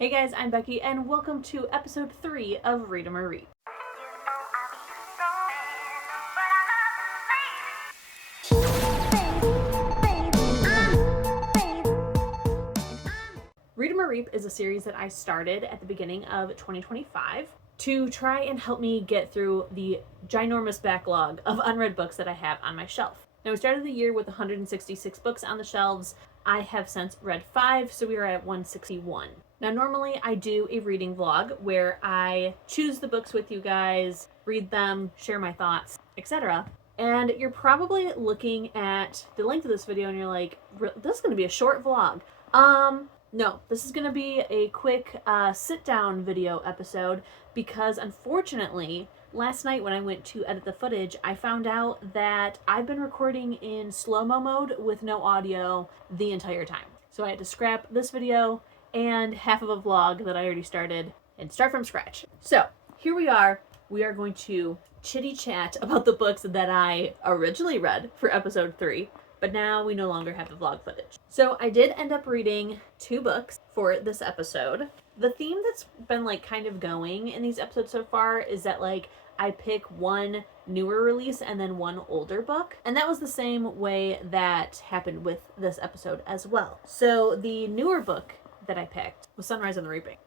Hey guys, I'm Becky, and welcome to episode 3 of Read 'em or Read. Read 'em or Read is a series that I started at the beginning of 2025 to try and help me get through the ginormous backlog of unread books that I have on my shelf. Now, we started the year with 166 books on the shelves. I have since read 5, so we are at 161. Now, normally I do a reading vlog where I choose the books with you guys, read them, share my thoughts, etc. And you're probably looking at the length of this video and you're like, this is going to be a short vlog. No, this is going to be a quick sit-down video episode because unfortunately, last night when I went to edit the footage, I found out that I've been recording in slow-mo mode with no audio the entire time. So I had to scrap this video and half of a vlog that I already started and start from scratch. So here we are. We are going to chitty chat about the books that I originally read for episode 3, but now we no longer have the vlog footage. So I did end up reading 2 books for this episode. The theme that's been kind of going in these episodes so far is that I pick one newer release and then one older book. And that was the same way that happened with this episode as well. So the newer book that I picked was Sunrise on the Reaping.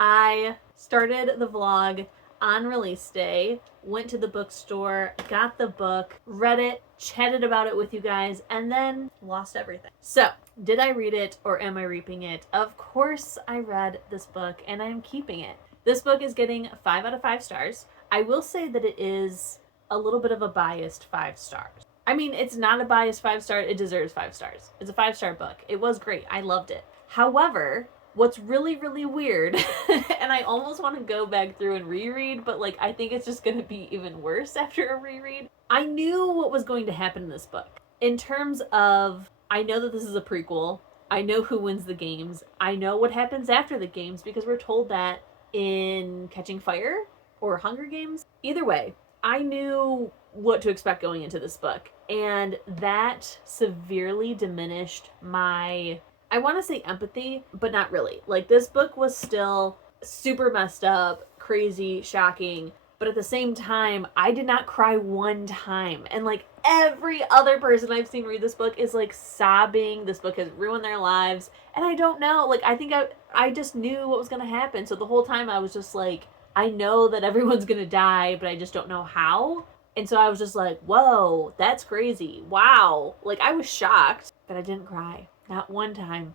I started the vlog on release day, went to the bookstore, got the book, read it, chatted about it with you guys, and then lost everything. So, did I read it or am I reaping it? Of course I read this book and I'm keeping it. This book is getting 5 out of 5 stars. I will say that it is a little bit of a biased 5 stars. I mean, it's not a biased 5 star, it deserves 5 stars. It's a 5-star book. It was great. I loved it. However, what's really, really weird, and I almost want to go back through and reread, but I think it's just going to be even worse after a reread. I knew what was going to happen in this book. In terms of, I know that this is a prequel. I know who wins the games. I know what happens after the games because we're told that in Catching Fire or Hunger Games. Either way, I knew what to expect going into this book, and that severely diminished my, I want to say empathy, but not really. This book was still super messed up, crazy, shocking, but at the same time, I did not cry one time. And every other person I've seen read this book is sobbing. This book has ruined their lives. And I don't know, I think I just knew what was going to happen. So the whole time I was just I know that everyone's going to die, but I just don't know how. And so I was just whoa, that's crazy. Wow. I was shocked, but I didn't cry. Not one time.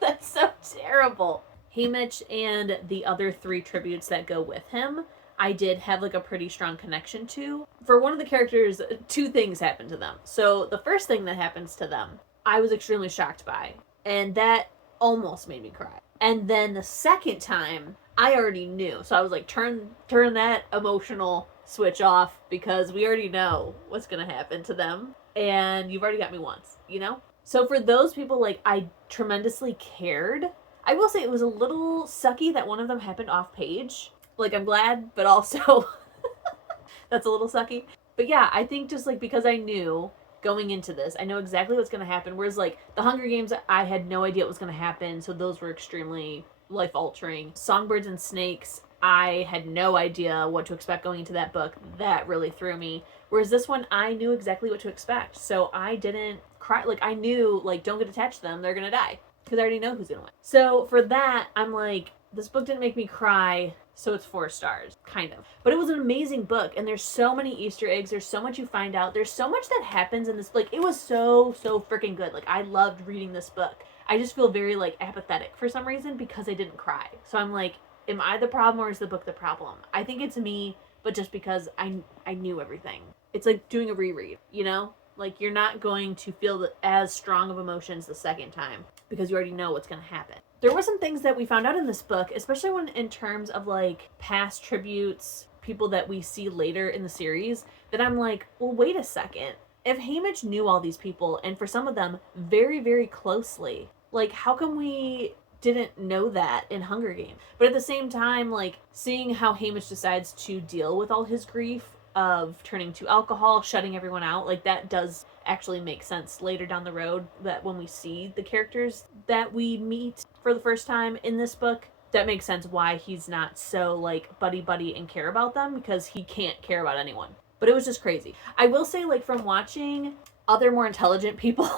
That's so terrible. Haymitch and the other 3 tributes that go with him, I did have a pretty strong connection to. For one of the characters, 2 things happened to them. So the first thing that happens to them, I was extremely shocked by. And that almost made me cry. And then the second time, I already knew. So I was turn that emotional switch off because we already know what's going to happen to them. And you've already got me once, you know? So for those people, I tremendously cared. I will say it was a little sucky that one of them happened off page. I'm glad, but also that's a little sucky. But yeah, I think just because I knew going into this, I know exactly what's going to happen. Whereas the Hunger Games, I had no idea what was going to happen. So those were extremely life-altering. Songbirds and Snakes, I had no idea what to expect going into that book. That really threw me. Whereas this one, I knew exactly what to expect. So I didn't cry. I knew, don't get attached to them. They're going to die. Because I already know who's going to win. So for that, I'm this book didn't make me cry, so it's 4 stars. Kind of. But it was an amazing book. And there's so many Easter eggs. There's so much you find out. There's so much that happens in this. It was so freaking good. I loved reading this book. I just feel very, apathetic for some reason because I didn't cry. So I'm am I the problem or is the book the problem? I think it's me, but just because I knew everything. It's doing a reread, you know? You're not going to feel as strong of emotions the second time because you already know what's going to happen. There were some things that we found out in this book, especially when in terms of past tributes, people that we see later in the series, that I'm well, wait a second. If Haymitch knew all these people, and for some of them very, very closely, how come we didn't know that in Hunger Games? But at the same time, seeing how Haymitch decides to deal with all his grief of turning to alcohol, shutting everyone out, like that does actually make sense later down the road, that when we see the characters that we meet for the first time in this book, that makes sense why he's not so like buddy and care about them, because he can't care about anyone. But it was just crazy. I will say, like, from watching other more intelligent people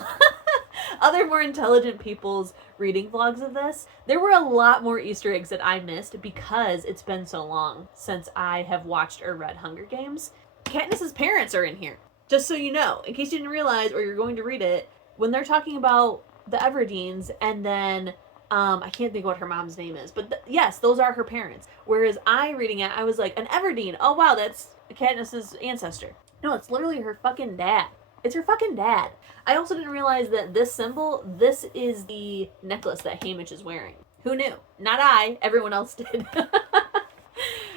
other more intelligent people's reading vlogs of this, there were a lot more Easter eggs that I missed because it's been so long since I have watched or read Hunger Games. Katniss's parents are in here, just so you know, in case you didn't realize or you're going to read it. When they're talking about the Everdeens, and then I can't think what her mom's name is, but yes, those are her parents. Whereas I, reading it, I was like, an Everdeen, oh wow, that's Katniss's ancestor. No, it's literally her fucking dad. It's her fucking dad. I also didn't realize that this symbol, this is the necklace that Haymitch is wearing. Who knew? Not I. Everyone else did.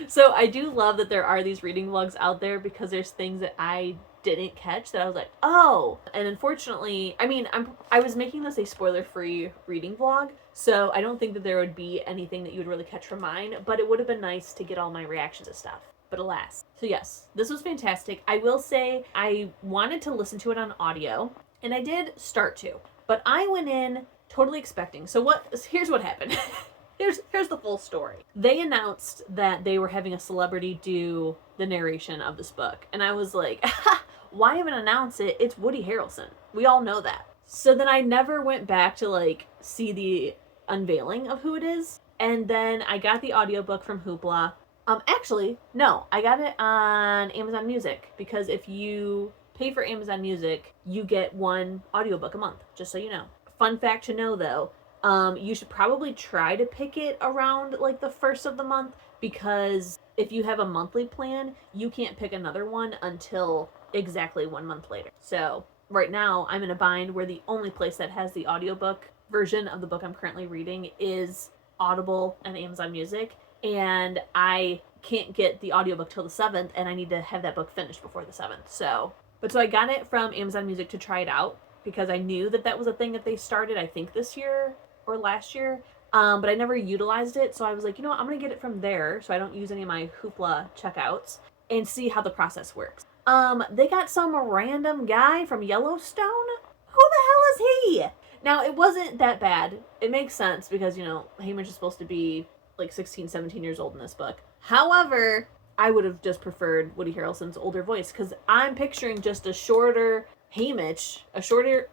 So I do love that there are these reading vlogs out there, because there's things that I didn't catch that I was like, oh. And unfortunately, I mean, I was making this a spoiler-free reading vlog, so I don't think that there would be anything that you would really catch from mine, but it would have been nice to get all my reactions to stuff. But alas. So yes, this was fantastic. I will say I wanted to listen to it on audio, and I did start to, but I went in totally expecting. So here's what happened. Here's the full story. They announced that they were having a celebrity do the narration of this book, and I was like, why even announce it? It's Woody Harrelson. We all know that. So then I never went back to like see the unveiling of who it is, and then I got the audiobook from Hoopla. Actually, no, I got it on Amazon Music, because if you pay for Amazon Music, you get one audiobook a month, just so you know. Fun fact to know though, you should probably try to pick it around like the first of the month, because if you have a monthly plan, you can't pick another one until exactly 1 month later. So right now I'm in a bind where the only place that has the audiobook version of the book I'm currently reading is Audible and Amazon Music, and I can't get the audiobook till the 7th, and I need to have that book finished before the 7th. So I got it from Amazon Music to try it out, because I knew that was a thing that they started, I think this year or last year, but I never utilized it. So I was like, you know what, I'm gonna get it from there so I don't use any of my Hoopla checkouts, and see how the process works. They got some random guy from Yellowstone. Who the hell is he? Now, it wasn't that bad. It makes sense because, you know, Haymitch is supposed to be like 16, 17 years old in this book. However, I would have just preferred Woody Harrelson's older voice, because I'm picturing just a shorter Haymitch, a shorter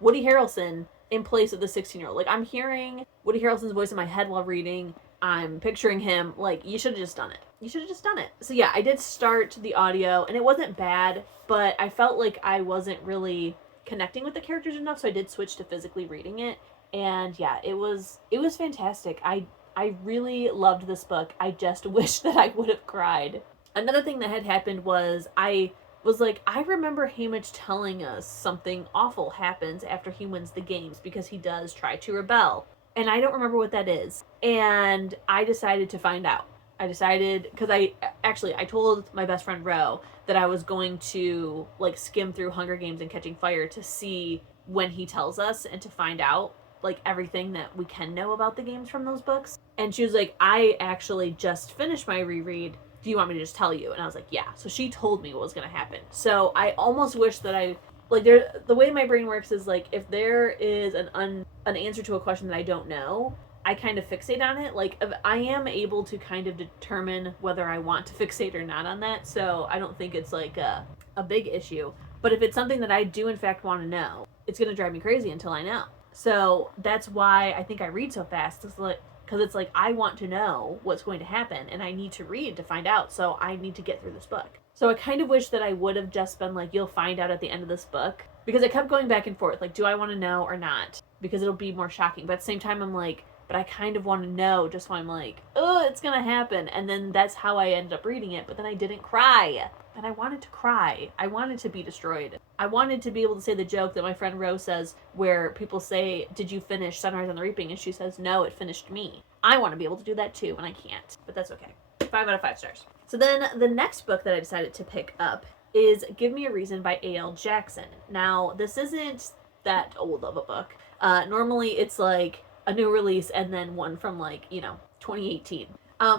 Woody Harrelson in place of the 16-year-old. Like, I'm hearing Woody Harrelson's voice in my head while reading. I'm picturing him. Like, you should have just done it. You should have just done it. So yeah, I did start the audio, and it wasn't bad, but I felt like I wasn't really connecting with the characters enough, so I did switch to physically reading it. And yeah, it was fantastic. I really loved this book. I just wish that I would have cried. Another thing that had happened was I was like, I remember Haymitch telling us something awful happens after he wins the games, because he does try to rebel. And I don't remember what that is. And I decided to find out. Because I told my best friend Ro that I was going to like skim through Hunger Games and Catching Fire to see when he tells us, and to find out like everything that we can know about the games from those books. And she was like, I actually just finished my reread. Do you want me to just tell you? And I was like, yeah. So she told me what was going to happen. So I almost wish that the way my brain works is like, if there is an answer to a question that I don't know, I kind of fixate on it. Like, I am able to kind of determine whether I want to fixate or not on that. So I don't think it's like a big issue. But if it's something that I do in fact want to know, it's going to drive me crazy until I know. So that's why I think I read so fast. Because it's like, I want to know what's going to happen, and I need to read to find out. So I need to get through this book. So I kind of wish that I would have just been like, you'll find out at the end of this book. Because I kept going back and forth. Like, do I want to know or not? Because it'll be more shocking. But at the same time, I'm like, but I kind of want to know, just so I'm like, oh, it's going to happen. And then that's how I ended up reading it. But then I didn't cry. And I wanted to cry. I wanted to be destroyed. I wanted to be able to say the joke that my friend Rose says, where people say, did you finish Sunrise on the Reaping? And she says, no, it finished me. I want to be able to do that too, and I can't. But that's okay. 5 out of 5 stars. So then the next book that I decided to pick up is Give Me a Reason by A.L. Jackson. Now, this isn't that old of a book. Normally it's like a new release and then one from 2018.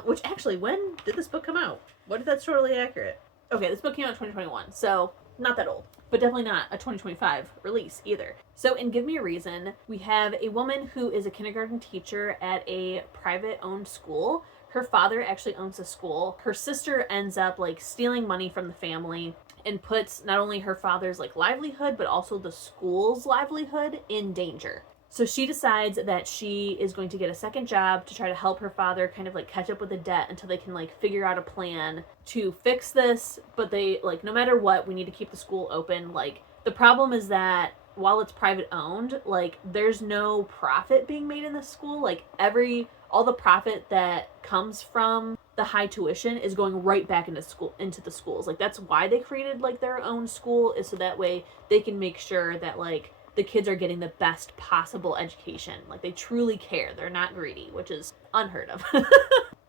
Which actually, when did this book come out? What if that's totally accurate? Okay, this book came out in 2021, so not that old, but definitely not a 2025 release either. So in Give Me a Reason, we have a woman who is a kindergarten teacher at a private owned school. Her father actually owns the school. Her sister ends up like stealing money from the family and puts not only her father's like livelihood, but also the school's livelihood in danger. So she decides that she is going to get a second job to try to help her father kind of like catch up with the debt until they can like figure out a plan to fix this. But they like, no matter what, we need to keep the school open. Like, the problem is that while it's private owned, like, there's no profit being made in the school. Like, all the profit that comes from the high tuition is going right back into the schools. Like, that's why they created like their own school, is so that way they can make sure that like the kids are getting the best possible education. Like, they truly care. They're not greedy, which is unheard of.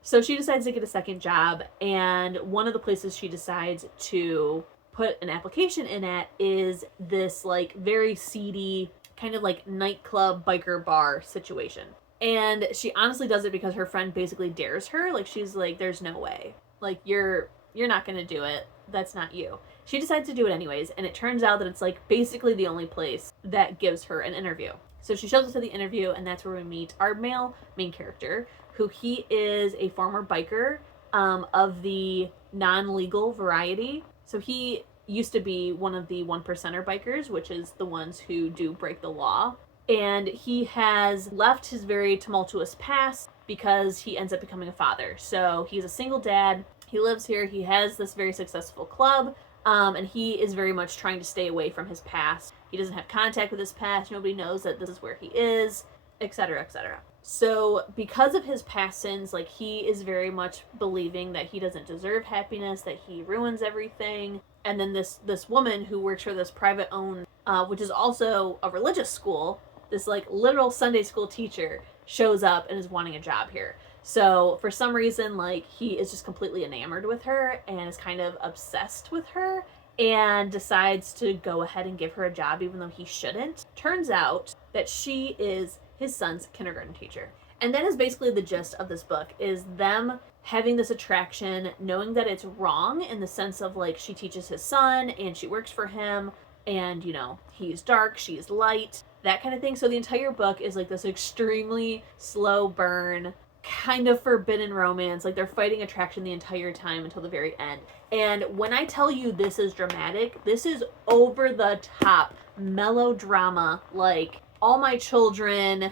So she decides to get a second job, and one of the places she decides to put an application in at is this like very seedy kind of like nightclub biker bar situation. And she honestly does it because her friend basically dares her. Like, she's like, there's no way. Like, you're not gonna do it. That's not you. She decides to do it anyways, and it turns out that it's like basically the only place that gives her an interview. So she shows up to the interview, and that's where we meet our male main character, who he is a former biker of the non-legal variety. So he used to be one of the 1%er bikers, which is the ones who do break the law. And he has left his very tumultuous past because he ends up becoming a father. So he's a single dad. He lives here. He has this very successful club. And he is very much trying to stay away from his past. He doesn't have contact with his past. Nobody knows that this is where he is, etc., etc. So because of his past sins, like, he is very much believing that he doesn't deserve happiness, that he ruins everything. And then this woman who works for this private owned, which is also a religious school, this like literal Sunday school teacher, shows up and is wanting a job here. So for some reason, like, he is just completely enamored with her and is kind of obsessed with her and decides to go ahead and give her a job even though he shouldn't. Turns out that she is his son's kindergarten teacher. And that is basically the gist of this book, is them having this attraction, knowing that it's wrong in the sense of like, she teaches his son and she works for him, and you know, he's dark, she's light, that kind of thing. So the entire book is like this extremely slow burn, kind of forbidden romance. Like, they're fighting attraction the entire time until the very end. And when I tell you this is dramatic, this is over the top melodrama, like All My Children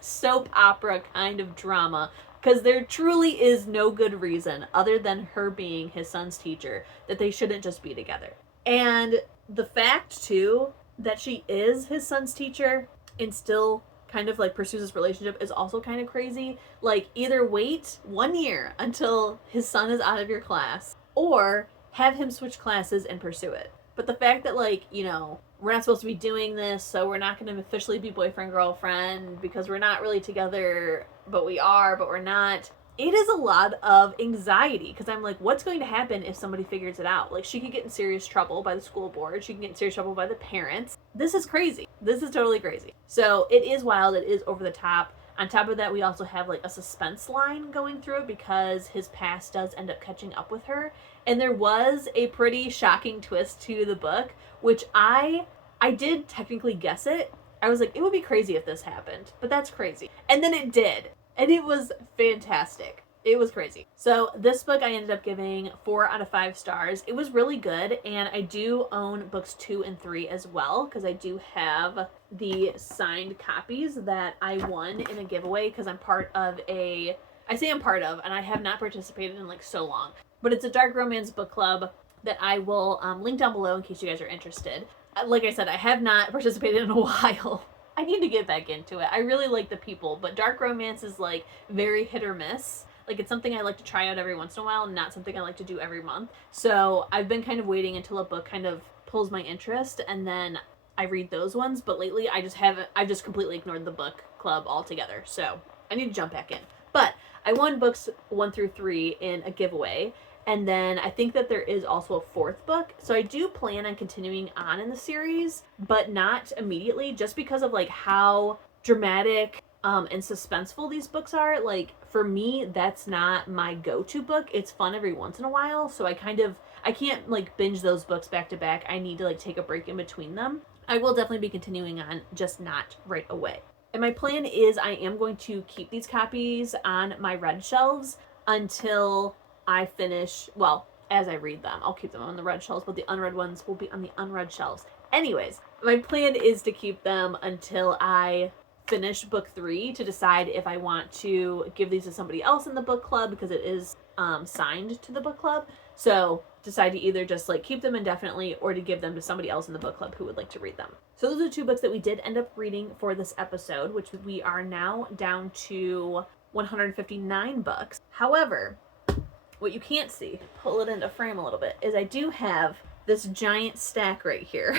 soap opera kind of drama, because there truly is no good reason other than her being his son's teacher that they shouldn't just be together. And the fact too that she is his son's teacher and still kind of like pursues this relationship is also kind of crazy. Like, either wait 1 year until his son is out of your class, or have him switch classes and pursue it. But the fact that, like, you know, we're not supposed to be doing this, so we're not going to officially be boyfriend girlfriend because we're not really together, but we are, but we're not. It is a lot of anxiety, because I'm like, what's going to happen if somebody figures it out? Like, she could get in serious trouble by the school board. She can get in serious trouble by the parents. This is crazy. This is totally crazy. So it is wild. It is over the top. On top of that, we also have like a suspense line going through it because his past does end up catching up with her. And there was a pretty shocking twist to the book, which I did technically guess it. I was like, it would be crazy if this happened, but that's crazy. And then it did. And it was fantastic. It was crazy. So this book I ended up giving 4 out of 5 stars. It was really good, and I do own books 2 and 3 as well, because I do have the signed copies that I won in a giveaway, because I'm part of I say I'm part of, and I have not participated in like so long, but it's a dark romance book club that I will link down below in case you guys are interested. Like I said, I have not participated in a while. I need to get back into it. I really like the people, but dark romance is like very hit or miss. Like, it's something I like to try out every once in a while, not something I like to do every month. So I've been kind of waiting until a book kind of pulls my interest, and then I read those ones. But lately I've just completely ignored the book club altogether. So I need to jump back in. But I won books 1 through 3 in a giveaway. And then I think that there is also a 4th book. So I do plan on continuing on in the series, but not immediately, just because of like how dramatic and suspenseful these books are, like, for me, that's not my go-to book. It's fun every once in a while, so I can't, like, binge those books back to back. I need to, like, take a break in between them. I will definitely be continuing on, just not right away. And my plan is I am going to keep these copies on my read shelves until I finish, well, as I read them. I'll keep them on the read shelves, but the unread ones will be on the unread shelves. Anyways, my plan is to keep them until I finish book 3 to decide if I want to give these to somebody else in the book club, because it is signed to the book club. So decide to either just like keep them indefinitely or to give them to somebody else in the book club who would like to read them. So those are 2 books that we did end up reading for this episode, which we are now down to 159 books. However, what you can't see, pull it into frame a little bit, is I do have this giant stack right here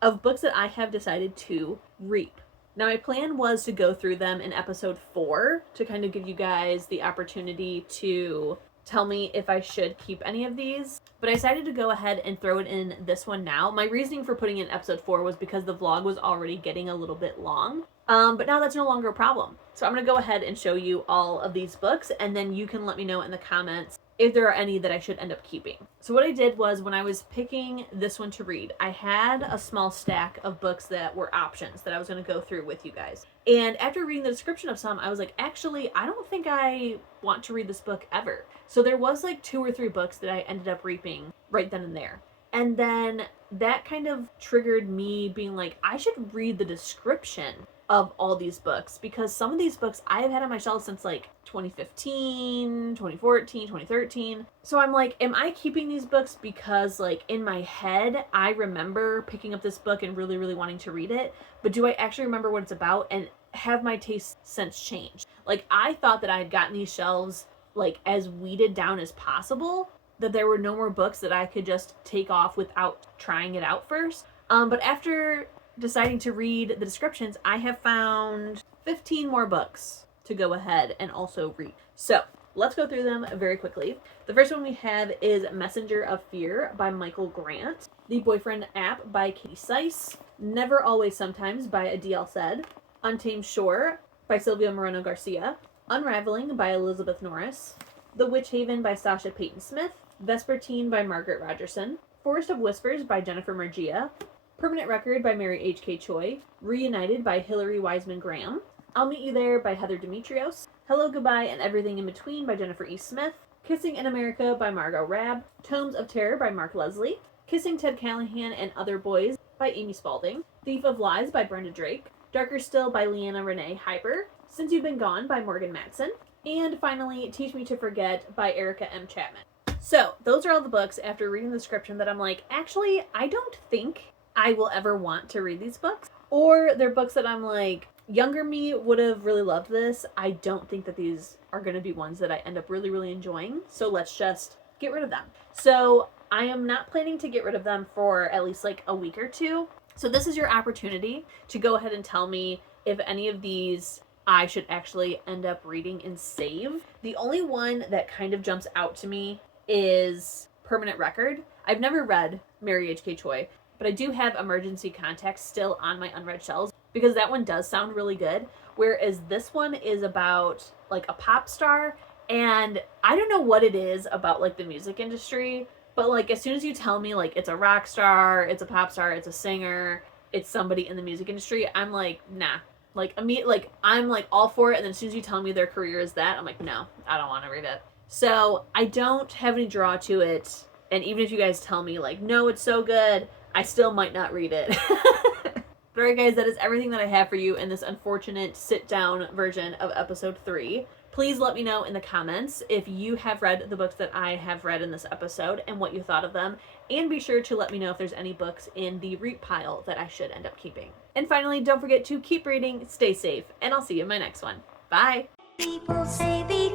of books that I have decided to reap. Now, my plan was to go through them in episode 4 to kind of give you guys the opportunity to tell me if I should keep any of these, but I decided to go ahead and throw it in this one now. My reasoning for putting it in episode 4 was because the vlog was already getting a little bit long, but now that's no longer a problem. So I'm going to go ahead and show you all of these books, and then you can let me know in the comments if there are any that I should end up keeping. So what I did was, when I was picking this one to read, I had a small stack of books that were options that I was going to go through with you guys. And after reading the description of some, I was like, actually, I don't think I want to read this book ever. So there was like 2 or 3 books that I ended up reaping right then and there. And then that kind of triggered me being like, I should read the description of all these books, because some of these books I have had on my shelf since like 2015, 2014, 2013. So I'm like, am I keeping these books because like in my head I remember picking up this book and really, really wanting to read it, but do I actually remember what it's about, and have my taste since changed? Like, I thought that I had gotten these shelves like as weeded down as possible, that there were no more books that I could just take off without trying it out first. But after deciding to read the descriptions, I have found 15 more books to go ahead and also read. So let's go through them very quickly. The first one we have is Messenger of Fear by Michael Grant, The Boyfriend App by Katie Seiss, Never Always Sometimes by Dyalla said, Untamed Shore by Sylvia Moreno Garcia, Unraveling by Elizabeth Norris, The Witch Haven by Sasha Payton Smith, Vespertine by Margaret Rogerson, Forest of Whispers by Jennifer Murgia, Permanent Record by Mary H.K. Choi, Reunited by Hilary Wiseman Graham, I'll Meet You There by Heather Demetrios, Hello, Goodbye, and Everything in Between by Jennifer E. Smith, Kissing in America by Margot Rabb, Tomes of Terror by Mark Leslie, Kissing Ted Callahan and Other Boys by Amy Spalding, Thief of Lies by Brenda Drake, Darker Still by Leanna Renee Hyper, Since You've Been Gone by Morgan Matson, and finally, Teach Me to Forget by Erica M. Chapman. So, those are all the books after reading the description that I'm like, actually, I don't think I will ever want to read these books. Or they're books that I'm like, younger me would have really loved this. I don't think that these are going to be ones that I end up really, really enjoying. So let's just get rid of them. So I am not planning to get rid of them for at least like a week or 2. So this is your opportunity to go ahead and tell me if any of these I should actually end up reading and save. The only one that kind of jumps out to me is Permanent Record. I've never read Mary H.K. Choi, but I do have Emergency Contact still on my unread shelves because that one does sound really good. Whereas this one is about like a pop star, and I don't know what it is about like the music industry, but like as soon as you tell me like it's a rock star, it's a pop star, it's a singer, it's somebody in the music industry, I'm like, nah. I'm like all for it, and then as soon as you tell me their career is that, I'm like, no, I don't want to read it. So I don't have any draw to it, and even if you guys tell me like, no, it's so good, I still might not read it. But alright guys, that is everything that I have for you in this unfortunate sit-down version of episode 3. Please let me know in the comments if you have read the books that I have read in this episode and what you thought of them. And be sure to let me know if there's any books in the read pile that I should end up keeping. And finally, don't forget to keep reading, stay safe, and I'll see you in my next one. Bye! People say be